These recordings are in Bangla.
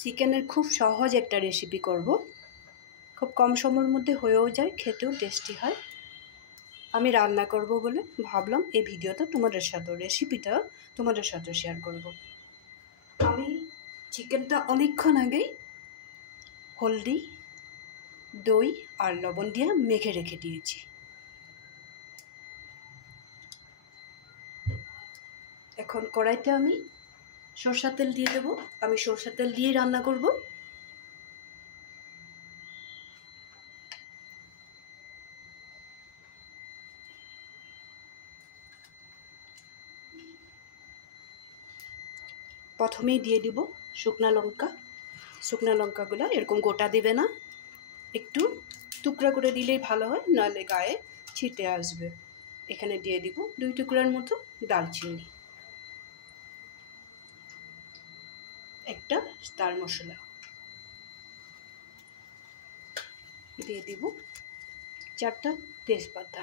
চিকেনের খুব সহজ একটা রেসিপি করব। খুব কম সময়ের মধ্যে হয়েও যায়, খেতেও টেস্টি হয়। আমি রান্না করব বলে ভাবলাম এই ভিডিওটা তোমাদের সাথে, রেসিপিটা তোমাদের সাথে শেয়ার করব। আমি চিকেনটা অনেকক্ষণ আগেই হলদি, দই আর লবণ দিয়ে মেখে রেখে দিয়েছি। এখন কড়াইতে আমি সরষের তেল দিয়ে দেবো। আমি সরষের তেল দিয়েই রান্না করব। প্রথমেই দিয়ে দিব শুকনা লঙ্কা। শুকনা লঙ্কাগুলো এরকম গোটা দিবে না, একটু টুকরা করে দিলেই ভালো হয়, নাহলে গায়ে ছিটে আসবে। এখানে দিয়ে দিব 2 টুকরার মতো দারচিনি, একটা স্টার মশলা দিয়ে দিব, 4টা তেজপাতা।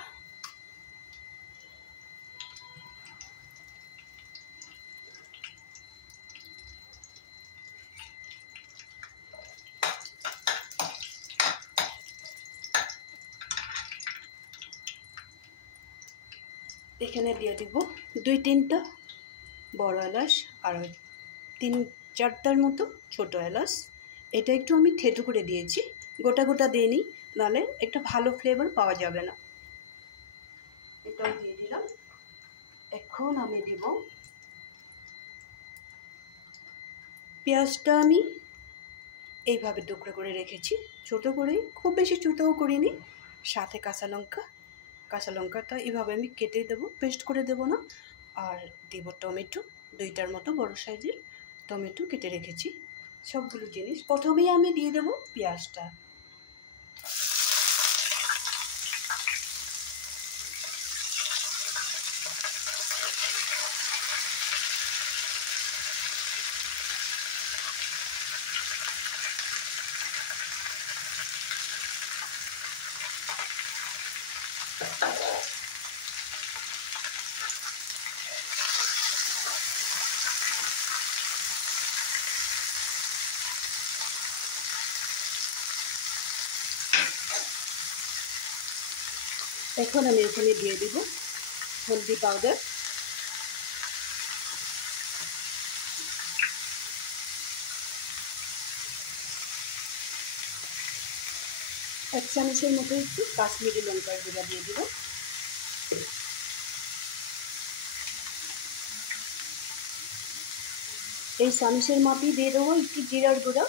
এখানে দিয়ে দিব 2-3টা বড় এলাচ আর 3-4টার মতো ছোট এলাচ। এটা একটু আমি থেঁতো করে দিয়েছি, গোটা গোটা দিইনি, নাহলে একটা ভালো ফ্লেভার পাওয়া যাবে না। এটাও দিয়ে দিলাম। এখন আমি দিব পেঁয়াজটা। আমি এইভাবে টুকরো করে রেখেছি, ছোট করে, খুব বেশি ছোটও করিনি। সাথে কাঁচা লঙ্কাটা এইভাবে আমি কেটে দেবো, পেস্ট করে দেবো না। আর দেব টমেটো, 2টার মতো বড় সাইজের টমেটো কেটে রেখেছি। সবগুলো জিনিস প্রথমেই আমি দিয়ে দেবো পেঁয়াজটা। এখন আমি এখানে দিয়ে দিব হলদি পাউডার, এক চামচের মতো একটু কাশ্মীরি লঙ্কার গুঁড়া দিয়ে দিব। এই চামচের মাপই দিয়ে দেবো একটু জিরার গুঁড়া।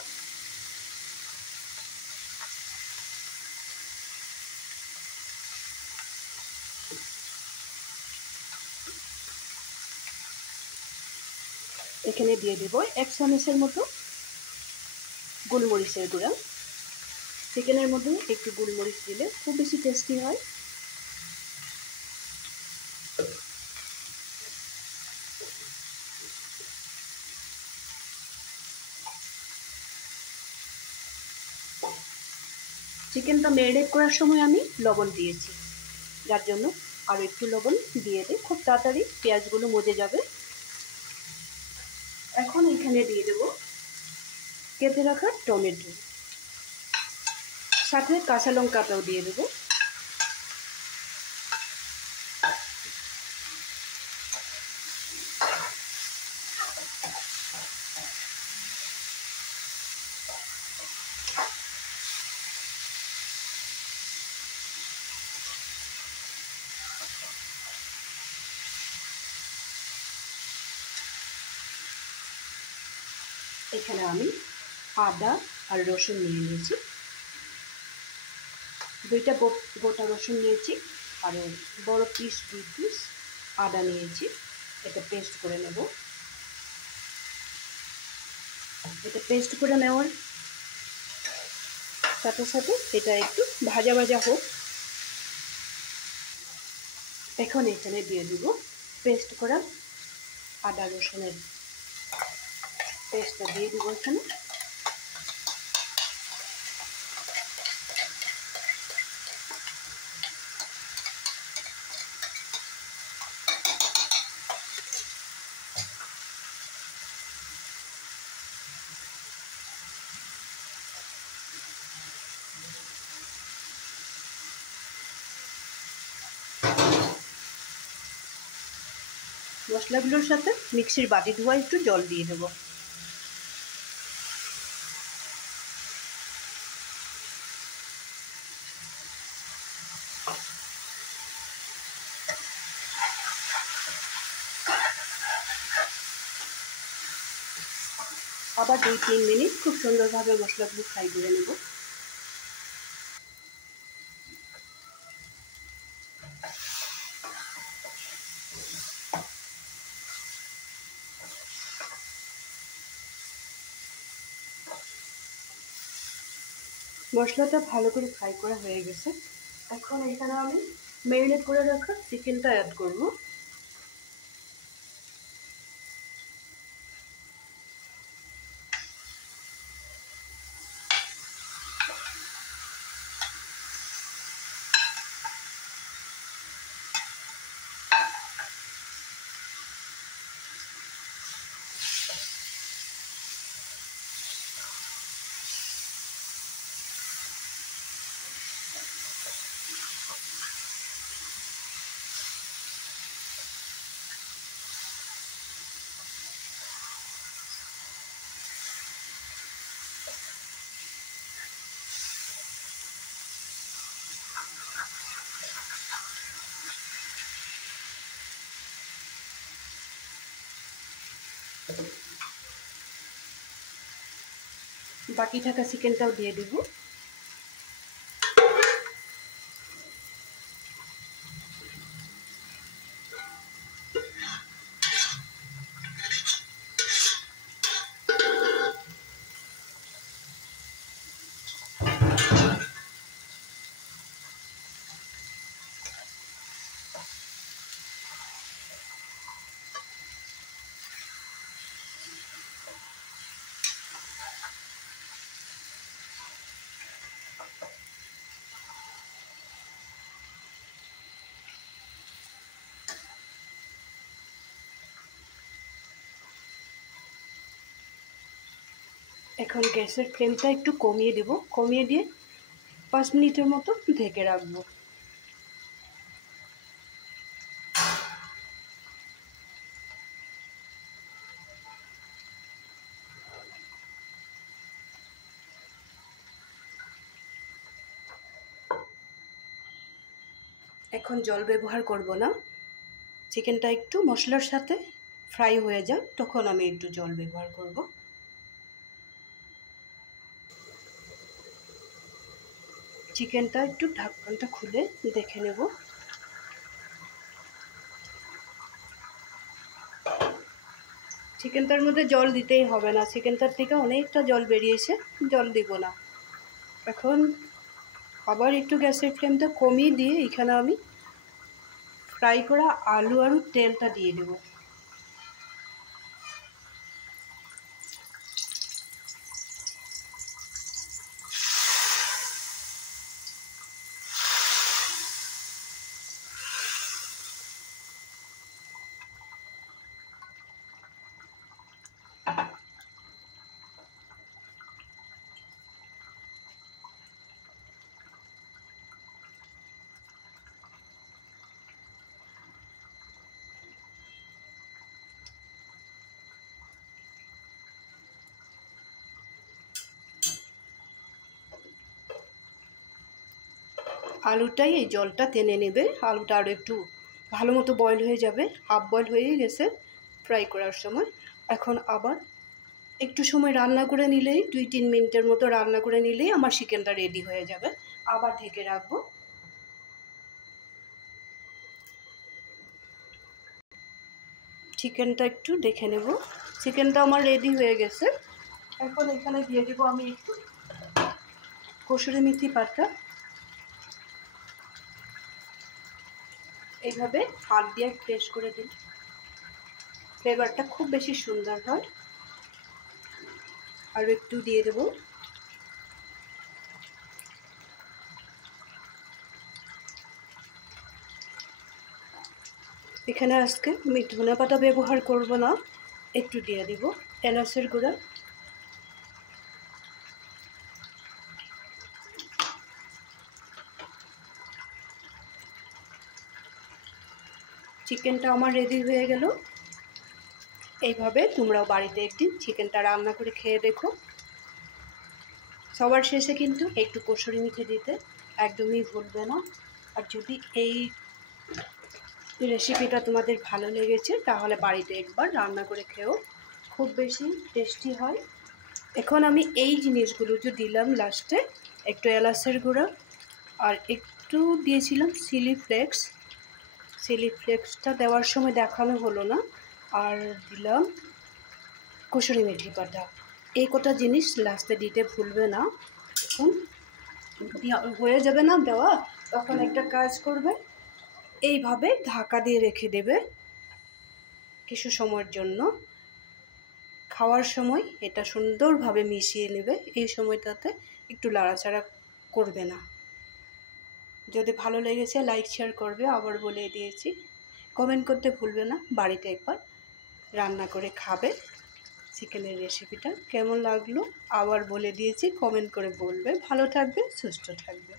এখানে দিয়ে দেব 1 চামচের মতো গোলমরিচের গুঁড়া। চিকেনের মধ্যে একটু গোলমরিচ দিলে খুব বেশি টেস্টি হয়। চিকেনটা ম্যারিনেট করার সময় আমি লবণ দিয়েছি, যার জন্য আরও একটু লবণ দিয়ে দিই, খুব তাড়াতাড়ি পেঁয়াজগুলো মজে যাবে। এখন এখানে দিয়ে দেব কেটে রাখা টমেটো, সাথে কাঁচা লঙ্কাটাও দিয়ে দেব। এখানে আমি আদা আর রসুন নিয়ে নিয়েছি, 2টা গোটা রসুন নিয়েছি, আর বড় পিস 2 পিস আদা নিয়েছি। এটা পেস্ট করে নেব। এটা পেস্ট করে নেওয়ার সাথে সাথে এটা একটু ভাজা ভাজা হোক। এখন এখানে দিয়ে দেব পেস্ট করা আদা রসুনের পেস্টটা দিয়ে দেবো এখানে। মশলাগুলোর সাথে মিক্সির বাটি ধোয়া একটু জল দিয়ে দেবো। আবার 2-3 মিনিট খুব সুন্দরভাবে মশলাগুলো ফ্রাই করে নেব। মশলাটা ভালো করে ফ্রাই করা হয়ে গেছে। এখন এখানে আমি ম্যারিনেট করে রাখা চিকেনটা অ্যাড করব। বাকি থাকা চিকেনটাও দিয়ে দেব। এখন গ্যাসের ফ্লেমটা একটু কমিয়ে দেব, কমিয়ে দিয়ে 5 মিনিটের মতো ঢেকে রাখবো। এখন জল ব্যবহার করব না, চিকেনটা একটু মশলার সাথে ফ্রাই হয়ে যাক তখন আমি একটু জল ব্যবহার করব। চিকেনটা একটু ঢাকনাটা খুলে দেখে নেব। চিকেনটার মধ্যে জল দিতেই হবে না, চিকেনটার থেকে অনেকটা জল বেরিয়েছে, জল দিব না। এখন আবার একটু গ্যাসের ফ্লেমটা কমিয়ে দিয়ে এখানে আমি ফ্রাই করা আলু আর তেলটা দিয়ে দেব। আলুটাই এই জলটা টেনে নেবে, আলুটা আরও একটু ভালো মতো বয়েল হয়ে যাবে, হাফ বয়েল হয়ে গেছে ফ্রাই করার সময়। এখন আবার একটু সময় রান্না করে নিলেই 2-3 মিনিটের মতো রান্না করে নিলেই আমার চিকেনটা রেডি হয়ে যাবে। আবার ঢেকে রাখবো। চিকেনটা একটু দেখে নেব, চিকেনটা আমার রেডি হয়ে গেছে। এখন এখানে দিয়ে দেবো আমি একটু কসুরি মেথি পাতা। এইভাবে হাত দিয়ে প্রেস করে দিন, ফ্লেভারটা খুব বেশি সুন্দর হয়। আর একটু দিয়ে দেব। এখানে আজকে আমি ধনেপাতা ব্যবহার করব না, একটু দিয়ে দেব এলাচের গুঁড়া। চিকেনটা আমার রেডি হয়ে গেল। এইভাবে তোমরাও বাড়িতে একদিন চিকেনটা রান্না করে খেয়ে দেখো। সবার শেষে কিন্তু একটু কসুরি মেথি দিতে একদমই ভুলবে না। আর যদি এই রেসিপিটা তোমাদের ভালো লেগেছে তাহলে বাড়িতে একবার রান্না করে খেও, খুব বেশি টেস্টি হয়। এখন আমি এই জিনিসগুলো যে দিলাম লাস্টে, একটু এলাচের গুঁড়া আর একটু দিয়েছিলাম চিলি ফ্লেক্সটা দেওয়ার সময় দেখানো হলো না, আর দিলাম কসুরি মেথি পাতা। এই কটা জিনিস লাস্টে দিতে ভুলবে না। এখন হয়ে যাবে না দেওয়া, তখন একটা কাজ করবে, এইভাবে ঢাকা দিয়ে রেখে দেবে কিছু সময়ের জন্য। খাওয়ার সময় এটা সুন্দরভাবে মিশিয়ে নেবে, এই সময়টাতে একটু নাড়াচাড়া করবে না। যদি ভালো লেগেছে লাইক শেয়ার করবে, আবার বলে দিয়েছি। কমেন্ট করতে ভুলবে না, বাড়িতে একবার রান্না করে খাবে। চিকেনের রেসিপিটা কেমন লাগলো আবার বলে দিয়েছি, কমেন্ট করে বলবে। ভালো থাকবে, সুস্থ থাকবে।